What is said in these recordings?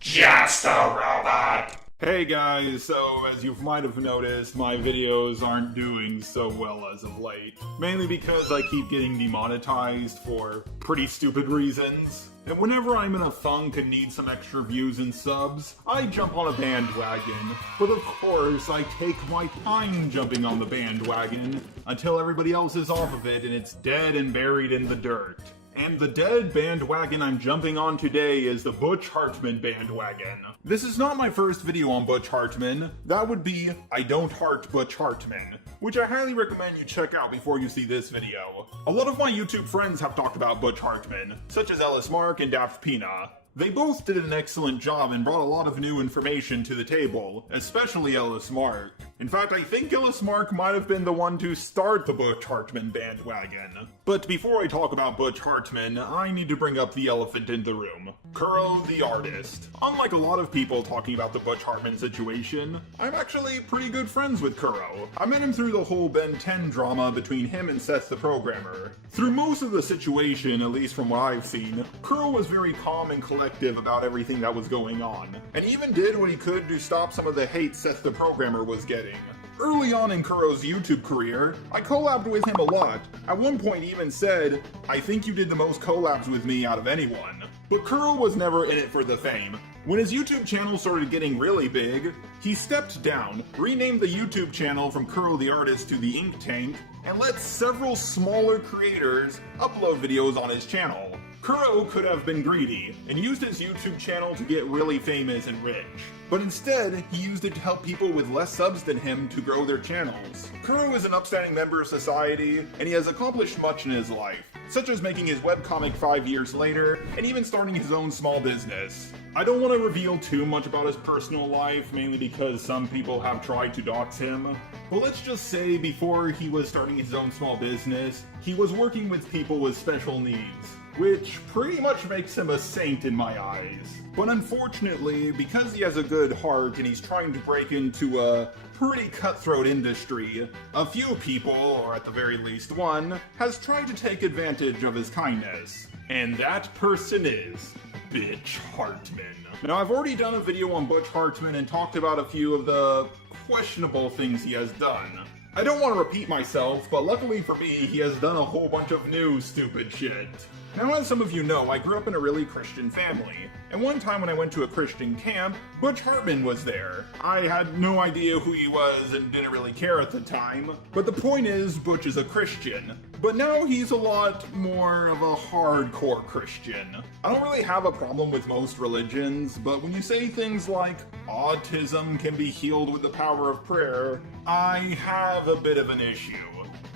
Just a robot! Hey guys, so as you might have noticed, my videos aren't doing so well as of late. Mainly because I keep getting demonetized for pretty stupid reasons. And whenever I'm in a funk and need some extra views and subs, I jump on a bandwagon. But of course, I take my time jumping on the bandwagon until everybody else is off of it and it's dead and buried in the dirt. And the dead bandwagon I'm jumping on today is the Butch Hartman bandwagon. This is not my first video on Butch Hartman. That would be I Don't Heart Butch Hartman, which I highly recommend you check out before you see this video. A lot of my YouTube friends have talked about Butch Hartman, such as Ellis Mark and Daft Pina. They both did an excellent job and brought a lot of new information to the table, especially Ellis Mark. In fact, I think Ellis Mark might have been the one to start the Butch Hartman bandwagon. But before I talk about Butch Hartman, I need to bring up the elephant in the room. Kuro the artist. Unlike a lot of people talking about the Butch Hartman situation, I'm actually pretty good friends with Kuro. I met him through the whole Ben 10 drama between him and Seth the programmer. Through most of the situation, at least from what I've seen, Kuro was very calm and collective about everything that was going on, and even did what he could to stop some of the hate Seth the programmer was getting. Early on in Kuro's YouTube career, I collabed with him a lot. At one point he even said, "I think you did the most collabs with me out of anyone." But Kuro was never in it for the fame. When his YouTube channel started getting really big, he stepped down, renamed the YouTube channel from Kuro the Artist to the Ink Tank, and let several smaller creators upload videos on his channel. Kuro could have been greedy and used his YouTube channel to get really famous and rich. But instead, he used it to help people with less subs than him to grow their channels. Kuro is an upstanding member of society, and he has accomplished much in his life, such as making his webcomic 5 years later, and even starting his own small business. I don't want to reveal too much about his personal life, mainly because some people have tried to dox him. But let's just say before he was starting his own small business, he was working with people with special needs, which pretty much makes him a saint in my eyes. But unfortunately, because he has a good heart and he's trying to break into a pretty cutthroat industry, a few people, or at the very least one, has tried to take advantage of his kindness. And that person is Butch Hartman. Now, I've already done a video on Butch Hartman and talked about a few of the questionable things he has done. I don't want to repeat myself, but luckily for me, he has done a whole bunch of new stupid shit. Now, as some of you know, I grew up in a really Christian family, and one time when I went to a Christian camp, Butch Hartman was there. I had no idea who he was and didn't really care at the time, but the point is, Butch is a Christian. But now he's a lot more of a hardcore Christian. I don't really have a problem with most religions, but when you say things like autism can be healed with the power of prayer, I have a bit of an issue.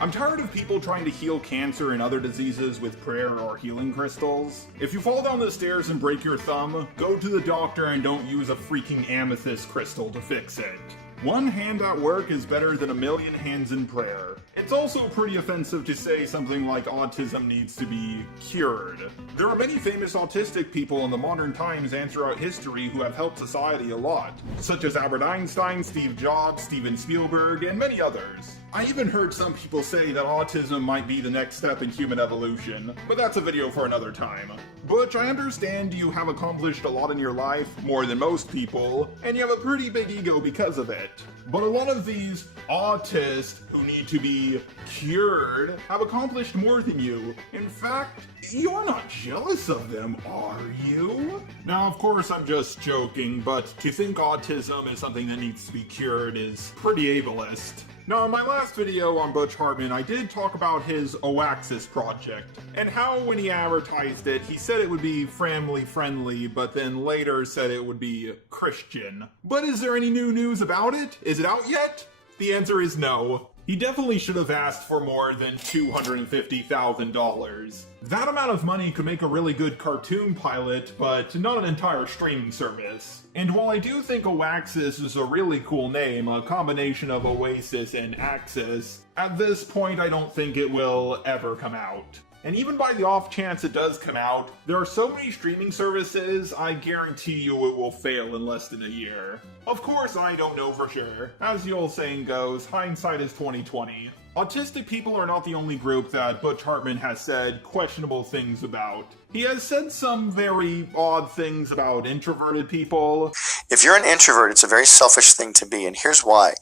I'm tired of people trying to heal cancer and other diseases with prayer or healing crystals. If you fall down the stairs and break your thumb, go to the doctor and don't use a freaking amethyst crystal to fix it. One hand at work is better than a million hands in prayer. It's also pretty offensive to say something like autism needs to be cured. There are many famous autistic people in the modern times and throughout history who have helped society a lot, such as Albert Einstein, Steve Jobs, Steven Spielberg, and many others. I even heard some people say that autism might be the next step in human evolution, but that's a video for another time. Butch, I understand you have accomplished a lot in your life, more than most people, and you have a pretty big ego because of it. But a lot of these autists who need to be cured have accomplished more than you. In fact, you're not jealous of them, are you? Now, of course, I'm just joking, but to think autism is something that needs to be cured is pretty ableist. Now, in my last video on Butch Hartman, I did talk about his Oaxis project, and how when he advertised it, he said it would be family friendly, but then later said it would be Christian. But is there any new news about it? Is it out yet? The answer is no. He definitely should have asked for more than $250,000. That amount of money could make a really good cartoon pilot, but not an entire streaming service. And while I do think Oaxis is a really cool name, a combination of Oasis and Axis, at this point I don't think it will ever come out. And even by the off chance it does come out, there are so many streaming services, I guarantee you it will fail in less than a year. Of course, I don't know for sure. As the old saying goes, hindsight is 20/20. Autistic people are not the only group that Butch Hartman has said questionable things about. He has said some very odd things about introverted people. If you're an introvert, it's a very selfish thing to be, and here's why.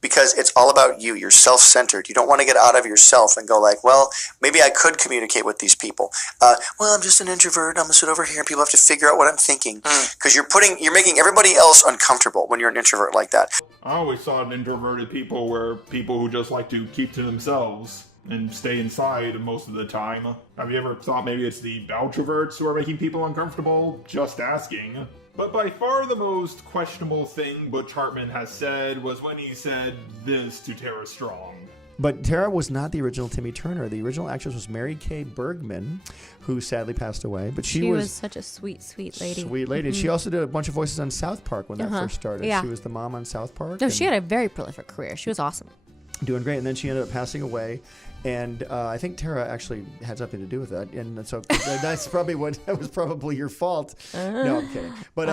Because it's all about you. You're self-centered. You don't want to get out of yourself and go like, well, maybe I could communicate with these people. Well, I'm just an introvert. I'm going to sit over here and people have to figure out what I'm thinking. Because you're making everybody else uncomfortable when you're an introvert like that. I always thought introverted people were people who just like to keep to themselves and stay inside most of the time. Have you ever thought maybe it's the outroverts who are making people uncomfortable? Just asking. But by far the most questionable thing Butch Hartman has said was when he said this to Tara Strong. But Tara was not the original Timmy Turner. The original actress was Mary Kay Bergman, who sadly passed away. But she was such a sweet lady. Sweet lady. Mm-hmm. She also did a bunch of voices on South Park when that first started. Yeah. She was the mom on South Park. No, she had a very prolific career. She was awesome. Doing great. And then she ended up passing away. And I think Tara actually had something to do with that. And so that was probably your fault. No, I'm kidding. But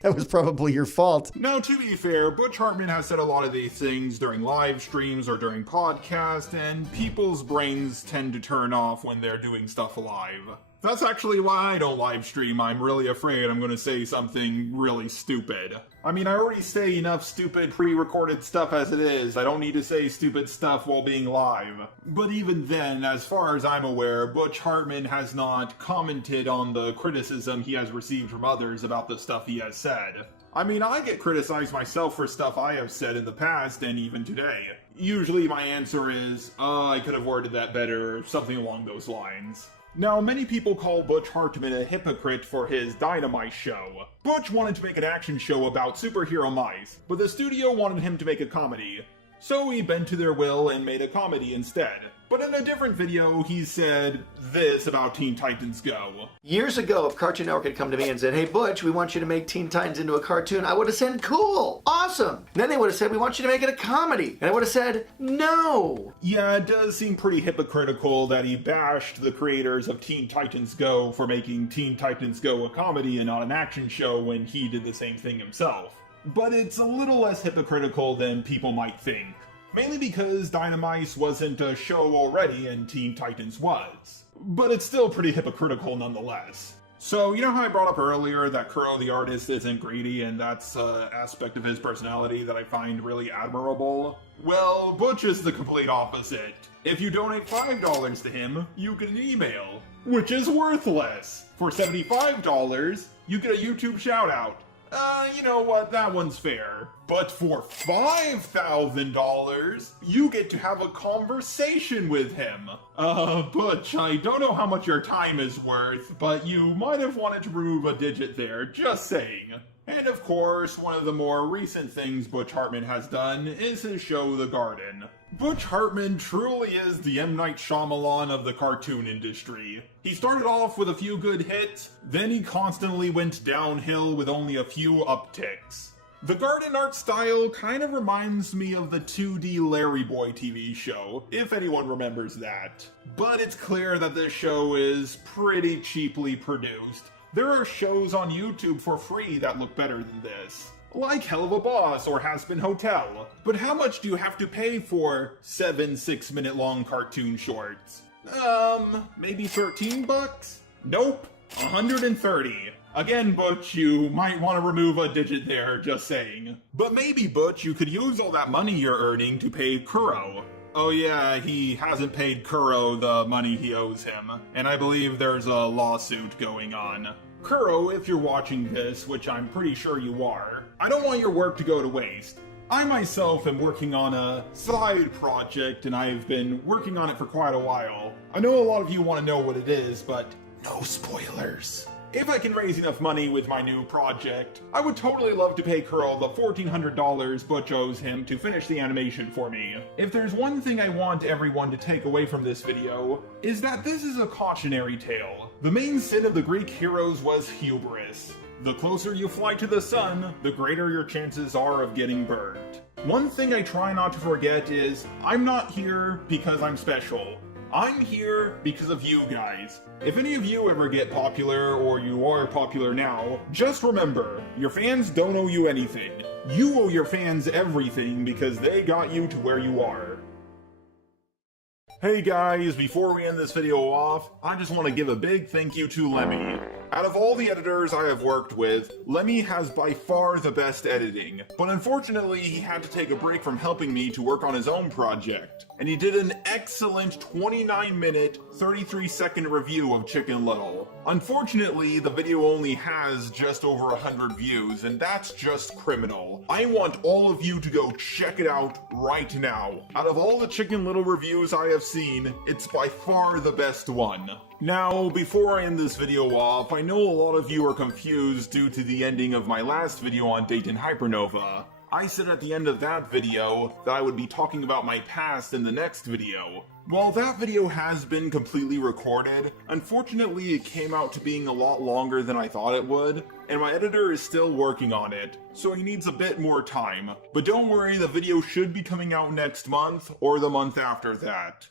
that was probably your fault. Now, to be fair, Butch Hartman has said a lot of these things during live streams or during podcasts, and people's brains tend to turn off when they're doing stuff live. That's actually why I don't live stream. I'm really afraid I'm going to say something really stupid. I mean, I already say enough stupid pre-recorded stuff as it is. I don't need to say stupid stuff while being live. But even then, as far as I'm aware, Butch Hartman has not commented on the criticism he has received from others about the stuff he has said. I mean, I get criticized myself for stuff I have said in the past and even today. Usually my answer is, I could have worded that better, or something along those lines. Now, many people call Butch Hartman a hypocrite for his Dynamite show. Butch wanted to make an action show about superhero mice, but the studio wanted him to make a comedy. So he bent to their will and made a comedy instead. But in a different video, he said this about Teen Titans Go. Years ago, if Cartoon Network had come to me and said, hey Butch, we want you to make Teen Titans into a cartoon, I would have said, cool, awesome. And then they would have said, we want you to make it a comedy. And I would have said, no. Yeah, it does seem pretty hypocritical that he bashed the creators of Teen Titans Go for making Teen Titans Go a comedy and not an action show when he did the same thing himself. But it's a little less hypocritical than people might think. Mainly because Dynamite wasn't a show already and Teen Titans was. But it's still pretty hypocritical nonetheless. So, you know how I brought up earlier that Kuro the artist isn't greedy and that's an aspect of his personality that I find really admirable? Well, Butch is the complete opposite. If you donate $5 to him, you get an email, which is worthless. For $75, you get a YouTube shoutout. You know what, that one's fair. But for $5,000, you get to have a conversation with him. Butch, I don't know how much your time is worth, but you might have wanted to remove a digit there, just saying. And of course, one of the more recent things Butch Hartman has done is his show The Garden. Butch Hartman truly is the M. Night Shyamalan of the cartoon industry. He started off with a few good hits, then he constantly went downhill with only a few upticks. The Garden art style kind of reminds me of the 2D Larry Boy TV show, if anyone remembers that. But it's clear that this show is pretty cheaply produced. There are shows on YouTube for free that look better than this. Like Hell of a Boss or Has Been Hotel. But how much do you have to pay for 7 6-minute long cartoon shorts? Maybe $13? Nope, 130. Again, Butch, you might want to remove a digit there, just saying. But maybe, Butch, you could use all that money you're earning to pay Kuro. Oh yeah, he hasn't paid Kuro the money he owes him, and I believe there's a lawsuit going on. Kuro, if you're watching this, which I'm pretty sure you are, I don't want your work to go to waste. I myself am working on a side project, and I've been working on it for quite a while. I know a lot of you want to know what it is, but no spoilers. If I can raise enough money with my new project, I would totally love to pay Kuro the $1,400 Butch owes him to finish the animation for me. If there's one thing I want everyone to take away from this video, is that this is a cautionary tale. The main sin of the Greek heroes was hubris. The closer you fly to the sun, the greater your chances are of getting burned. One thing I try not to forget is I'm not here because I'm special. I'm here because of you guys. If any of you ever get popular or you are popular now, just remember, your fans don't owe you anything. You owe your fans everything because they got you to where you are. Hey guys, before we end this video off, I just want to give a big thank you to Lemmy. Out of all the editors I have worked with, Lemmy has by far the best editing, but unfortunately he had to take a break from helping me to work on his own project, and he did an excellent 29-minute, 33-second review of Chicken Little. Unfortunately, the video only has just over 100 views, and that's just criminal. I want all of you to go check it out right now. Out of all the Chicken Little reviews I have seen, it's by far the best one. Now, before I end this video off, I know a lot of you are confused due to the ending of my last video on Dayton Hypernova. I said at the end of that video that I would be talking about my past in the next video. While that video has been completely recorded, unfortunately it came out to being a lot longer than I thought it would, and my editor is still working on it, so he needs a bit more time. But don't worry, the video should be coming out next month, or the month after that.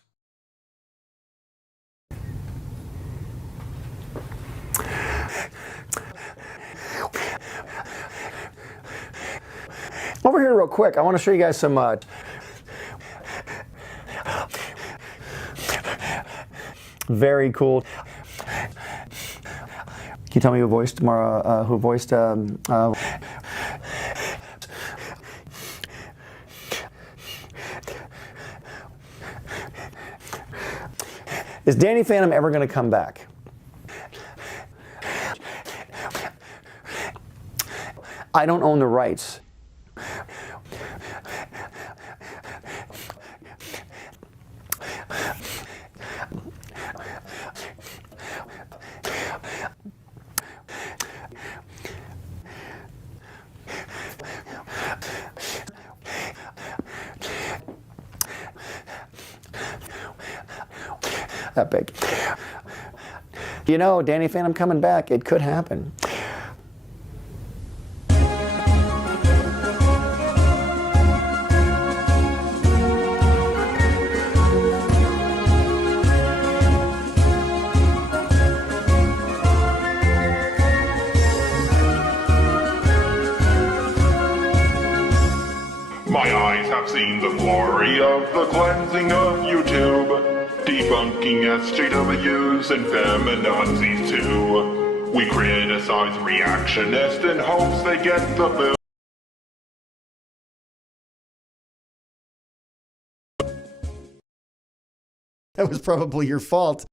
Over here real quick, I want to show you guys some very cool. Can you tell me who voiced Is Danny Phantom ever going to come back? I don't own the rights. Epic. You know, Danny Phantom coming back, it could happen. My eyes have seen the glory of the cleansing of YouTube, debunking SJWs and feminazis too. We criticize reactionists in hopes they get the bill. That was probably your fault.